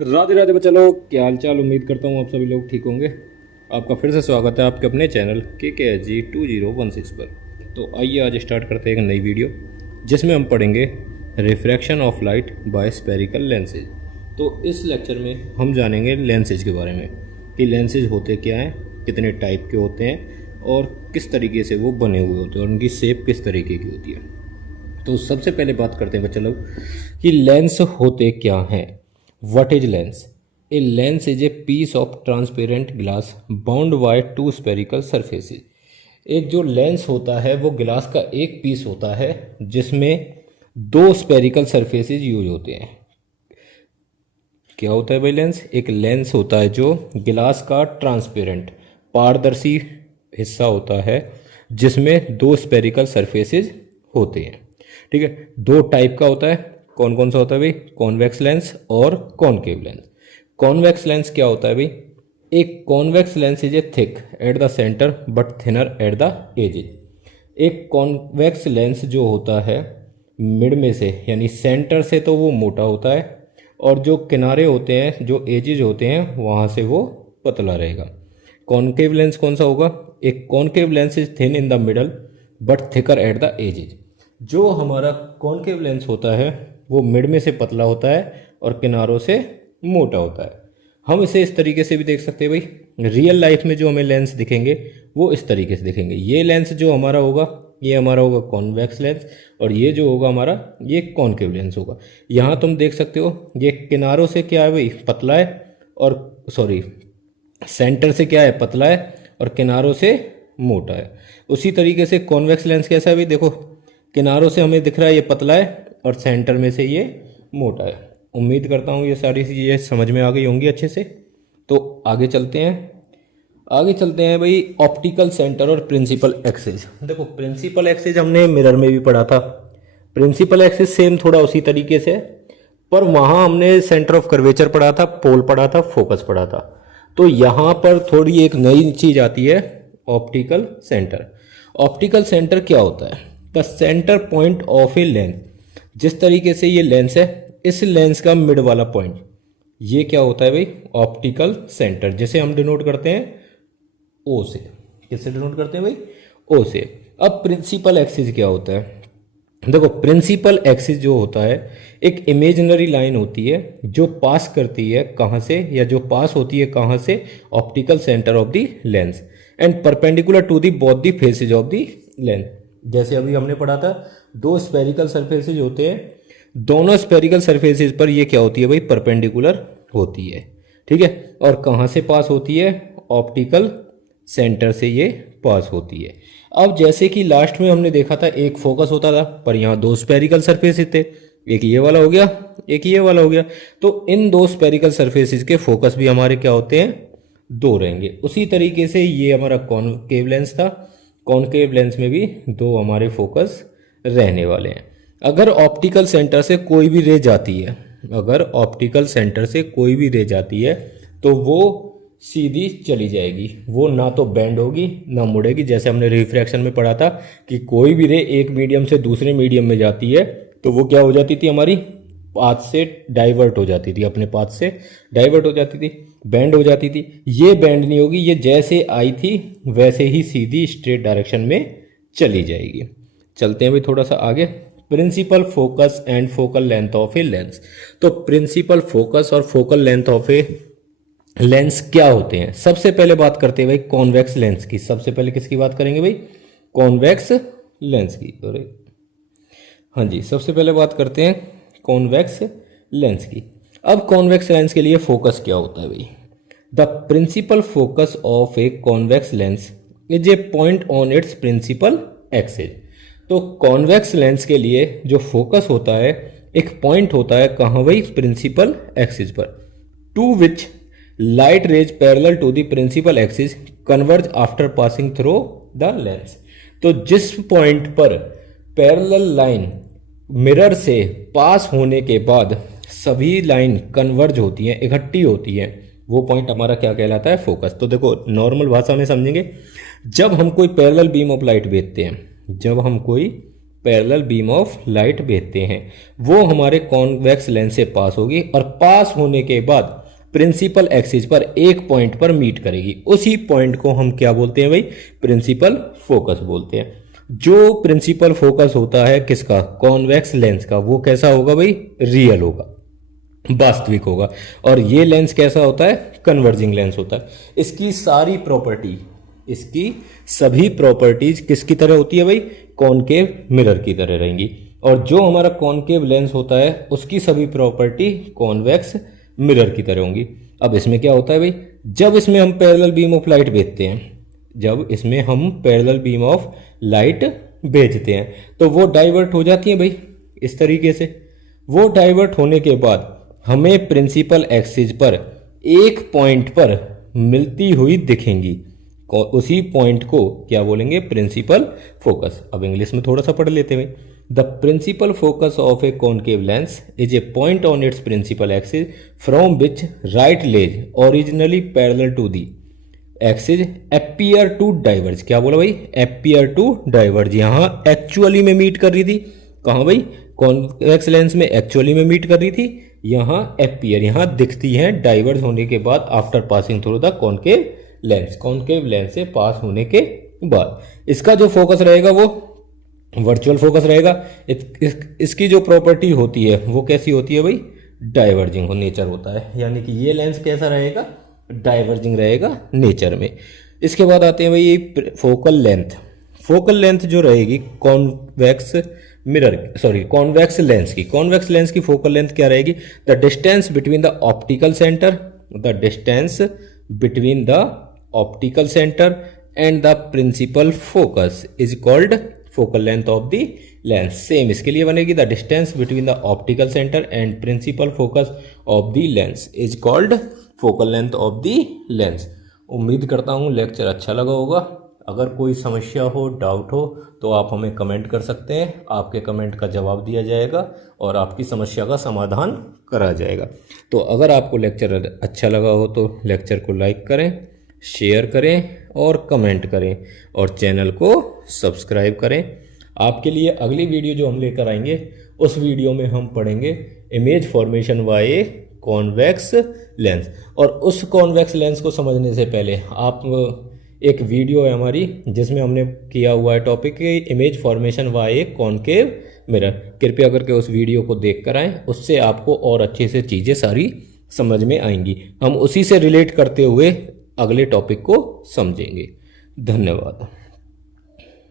राधे राधे बच्चा लोग, क्या हाल चाल। उम्मीद करता हूँ आप सभी लोग ठीक होंगे। आपका फिर से स्वागत है आपके अपने चैनल KKSG 2016 पर। तो आइए आज स्टार्ट करते हैं एक नई वीडियो जिसमें हम पढ़ेंगे refraction of light by spherical lenses. तो इस लेक्चर में हम जानेंगे लेंसेज के बारे में कि लेंसेज होते क्या हैं, कितने टाइप के होते हैं और किस तरीके से वो बने हुए होते हैं और उनकी शेप किस तरीके की होती है। तो सबसे पहले बात करते हैं बच्चा लोग कि लेंस होते क्या हैं। What is lens? A lens is a piece of transparent glass bound by two spherical surfaces. एक जो लेंस होता है वो गिलास का एक पीस होता है जिसमें दो स्पेरिकल सरफेसेस यूज होते हैं। क्या होता है भाई लेंस? एक लेंस होता है जो गिलास का ट्रांसपेरेंट पारदर्शी हिस्सा होता है जिसमें दो स्पेरिकल सरफेसेस होते हैं। ठीक है, दो टाइप का होता है। कौन कौन सा होता है भाई? कॉन्वेक्स लेंस और कॉनकेव लेंस। कॉन्वेक्स लेंस क्या होता है भाई? एक convex lens is A thick at the centre but thinner at the edges. एक कॉन्वेक्स लेंस जो होता है मिड में से यानी सेंटर से तो वो मोटा होता है और जो किनारे होते हैं, जो एजेज होते हैं, वहाँ से वो पतला रहेगा। कॉनकेव लेंस कौन सा होगा? एक concave lens is thin in the middle but thicker at the edges. जो हमारा कॉनकेव लेंस होता है वो मिड में से पतला होता है और किनारों से मोटा होता है। हम इसे इस तरीके से भी देख सकते हैं भाई। रियल लाइफ में जो हमें लेंस दिखेंगे वो इस तरीके से दिखेंगे। ये लेंस जो हमारा होगा ये हमारा होगा कॉन्वेक्स लेंस और ये जो होगा हमारा ये कॉनकेव लेंस होगा। यहाँ तुम देख सकते हो ये किनारों से क्या है भाई? पतला है और सेंटर से क्या है? पतला है और किनारों से मोटा है। उसी तरीके से कॉन्वेक्स लेंस कैसा है भाई? देखो किनारों से हमें दिख रहा है ये पतला है और सेंटर में से ये मोटा है। उम्मीद करता हूँ ये सारी चीज़ें समझ में आ गई होंगी अच्छे से। तो आगे चलते हैं भाई ऑप्टिकल सेंटर और प्रिंसिपल एक्सिस। देखो प्रिंसिपल एक्सिस हमने मिरर में भी पढ़ा था। प्रिंसिपल एक्सिस सेम थोड़ा उसी तरीके से, पर वहाँ हमने सेंटर ऑफ कर्वेचर पढ़ा था, पोल पढ़ा था, फोकस पढ़ा था। तो यहाँ पर थोड़ी एक नई चीज़ आती है, ऑप्टिकल सेंटर। ऑप्टिकल सेंटर क्या होता है? The centre point of a lens. जिस तरीके से ये लेंस है, इस लेंस का मिड वाला पॉइंट ये क्या होता है भाई? ऑप्टिकल सेंटर, जिसे हम डिनोट करते हैं ओ से। किससे डिनोट करते हैं भाई? ओ से। अब प्रिंसिपल एक्सिस क्या होता है? देखो प्रिंसिपल एक्सिस जो होता है एक इमेजिनरी लाइन होती है जो पास करती है कहाँ से, या जो पास होती है कहाँ से? Optical centre of the lens and perpendicular to the both the faces of the lens. जैसे अभी हमने पढ़ा था दो स्पेरिकल सरफेसेज होते हैं, दोनों स्पेरिकल सरफेसेज पर ये क्या होती है भाई? परपेंडिकुलर होती है। ठीक है, और कहाँ से पास होती है? ऑप्टिकल सेंटर से ये पास होती है। अब जैसे कि लास्ट में हमने देखा था एक फोकस होता था, पर यहाँ दो स्पेरिकल सरफेसेज थे, एक ये वाला हो गया, एक ये वाला हो गया। तो इन दो स्पेरिकल सरफेसेज के फोकस भी हमारे क्या होते हैं? दो रहेंगे। उसी तरीके से ये हमारा कॉनकेव लेंस था, कॉनकेव लेंस में भी दो हमारे फोकस रहने वाले हैं। अगर ऑप्टिकल सेंटर से कोई भी रे जाती है, अगर ऑप्टिकल सेंटर से कोई भी रे जाती है तो वो सीधी चली जाएगी, वो ना तो बेंड होगी ना मुड़ेगी। जैसे हमने रिफ्रैक्शन में पढ़ा था कि कोई भी रे एक मीडियम से दूसरे मीडियम में जाती है तो वो क्या हो जाती थी? हमारी पाथ से डाइवर्ट हो जाती थी, अपने पाथ से डाइवर्ट हो जाती थी, बेंड हो जाती थी। ये बेंड नहीं होगी, ये जैसे आई थी वैसे ही सीधी स्ट्रेट डायरेक्शन में चली जाएगी। चलते हैं भाई थोड़ा सा आगे। Principal focus and focal length of a lens. तो प्रिंसिपल फोकस और focal length of a lens क्या होते हैं? सबसे पहले बात करते हैं भाई कॉन्वेक्स लेंस की। सबसे पहले किसकी बात करेंगे भाई? कॉन्वेक्स लेंस की। अरे हाँ जी, सबसे पहले बात करते हैं कॉन्वेक्स लेंस की। अब कॉन्वेक्स लेंस के लिए फोकस क्या होता है भाई? The principal focus of a convex lens is a point on its principal axis. तो कॉन्वेक्स लेंस के लिए जो फोकस होता है एक पॉइंट होता है, कहाँ भाई? प्रिंसिपल एक्सिस पर, to which light rays parallel to the principal axis converge after passing through the lens. तो जिस पॉइंट पर पैरेलल लाइन मिरर से पास होने के बाद सभी लाइन कन्वर्ज होती हैं, इकट्ठी होती हैं, वो पॉइंट हमारा क्या कहलाता है? फोकस। तो देखो नॉर्मल भाषा में समझेंगे, जब हम कोई पैरेलल बीम ऑफ लाइट भेजते हैं, जब हम कोई पैरेलल बीम ऑफ लाइट भेजते हैं वो हमारे कॉन्वेक्स लेंस से पास होगी और पास होने के बाद प्रिंसिपल एक्सिस पर एक पॉइंट पर मीट करेगी। उसी पॉइंट को हम क्या बोलते हैं भाई? प्रिंसिपल फोकस बोलते हैं। जो प्रिंसिपल फोकस होता है किसका? कॉन्वेक्स लेंस का। वो कैसा होगा भाई? रियल होगा, वास्तविक होगा। और ये लेंस कैसा होता है? कन्वर्जिंग लेंस होता है। इसकी सारी प्रॉपर्टी, इसकी सभी प्रॉपर्टीज किसकी तरह होती है भाई? कॉनकेव मिरर की तरह रहेंगी। और जो हमारा कॉनकेव लेंस होता है उसकी सभी प्रॉपर्टी कॉन्वेक्स मिरर की तरह होंगी। अब इसमें क्या होता है भाई? जब इसमें हम पैरेलल बीम ऑफ लाइट भेजते हैं, जब इसमें हम पैरेलल बीम ऑफ लाइट भेजते हैं तो वो डाइवर्ट हो जाती है भाई इस तरीके से। वो डाइवर्ट होने के बाद हमें प्रिंसिपल एक्सिस पर एक पॉइंट पर मिलती हुई दिखेंगी। उसी पॉइंट को क्या बोलेंगे? Principal focus. अब इंग्लिश में थोड़ा सा पढ़ लेते हैं। The principal focus of a concave lens is a point on its principal axis from which light rays originally parallel to the axis appear to diverge. क्या बोला भाई? Appear to diverge. यहाँ एक्चुअली में मीट कर रही थी। कहाँ भाई? कॉन्वेक्स लेंस में एक्चुअली में मीट कर रही थी। यहाँ अपीयर, यहाँ दिखती है डाइवर्ज होने के बाद after passing through the concave lens. Concave lens से पास होने के बाद इसका जो फोकस रहेगा वो वर्चुअल फोकस रहेगा। इसकी जो प्रॉपर्टी होती है वो कैसी होती है भाई? डाइवर्जिंग नेचर होता है। यानी कि ये लेंस कैसा रहेगा? डाइवर्जिंग रहेगा नेचर में। इसके बाद आते हैं भाई ये फोकल लेंथ। फोकल लेंथ जो रहेगी convex mirror, sorry convex lens की, कॉन्वेक्स लेंस की फोकल लेंथ क्या रहेगी? The distance between the optical centre, the distance between the optical centre and the principal focus is called focal length of the lens. Same इसके लिए बनेगी the distance between the optical centre and principal focus of the lens is called focal length of the lens. उम्मीद करता हूँ lecture अच्छा लगा होगा। अगर कोई समस्या हो, डाउट हो तो आप हमें कमेंट कर सकते हैं। आपके कमेंट का जवाब दिया जाएगा और आपकी समस्या का समाधान करा जाएगा। तो अगर आपको लेक्चर अच्छा लगा हो तो लेक्चर को लाइक करें, शेयर करें और कमेंट करें और चैनल को सब्सक्राइब करें। आपके लिए अगली वीडियो जो हम लेकर आएंगे उस वीडियो में हम पढ़ेंगे image formation by convex lens. और उस कॉन्वेक्स लेंस को समझने से पहले आप एक वीडियो है हमारी जिसमें हमने किया हुआ है topic image formation by concave mirror. कृपया करके उस वीडियो को देख कर आएँ, उससे आपको और अच्छे से चीज़ें सारी समझ में आएंगी। हम उसी से रिलेट करते हुए अगले टॉपिक को समझेंगे। धन्यवाद।